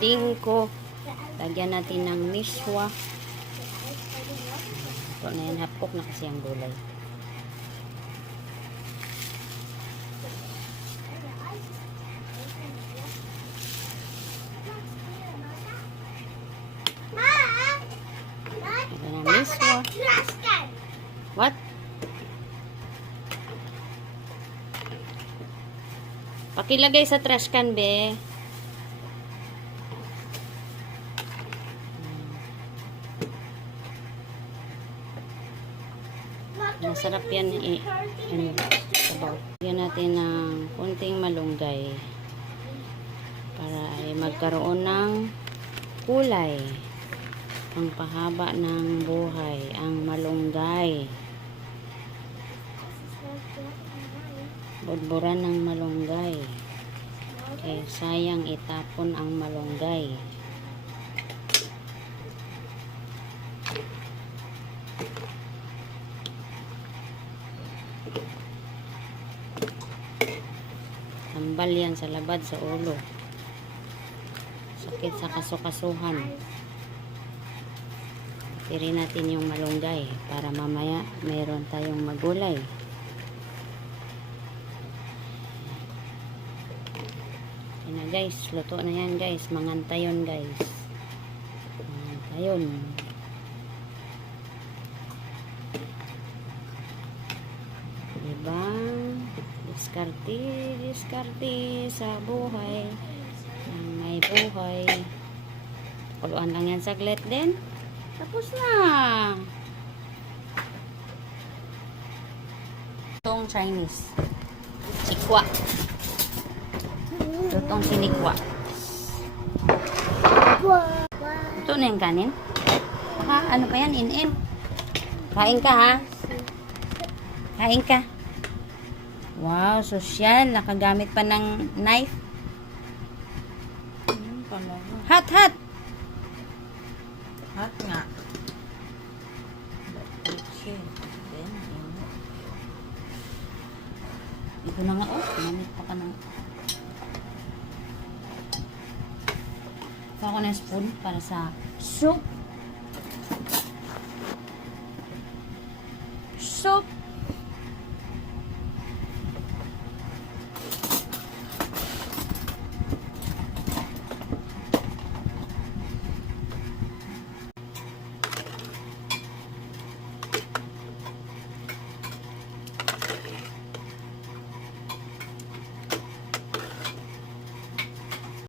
bingko. Lagyan natin ng miswa. Ito na yan, hapok na kasi ang gulay. Lagyan ng miswa. What? Pakilagay sa trash can, be. Masarap yan sabaw. Lagyan natin ng kunting malunggay para ay magkaroon ng kulay. Ang pahaba ng buhay, ang malunggay. Budburan ng malunggay. Okay, sayang itapon ang malunggay. Tambal yan sa labad, sa ulo. Sakit sa kasukasuhan. Tiri natin yung malunggay para mamaya mayroon tayong magulay. Yan na guys, luto na yan guys. Mangantayon guys. Mangantayon. Diba? Diskarte sa buhay. May buhay. Kuluan lang yan saglit din. Tapos na. Itong Chinese. Sikwa. Itong sinikwa. Ito na yung kanin. Ha? Ano pa yan? In-in. Kain ka ha? Kain ka. Wow, sosyal. Nakagamit pa ng knife. Hot, hot. Hot nga. Ito na nga, oh. Namit pa ka ng... Ito ako ng spoon para sa soup.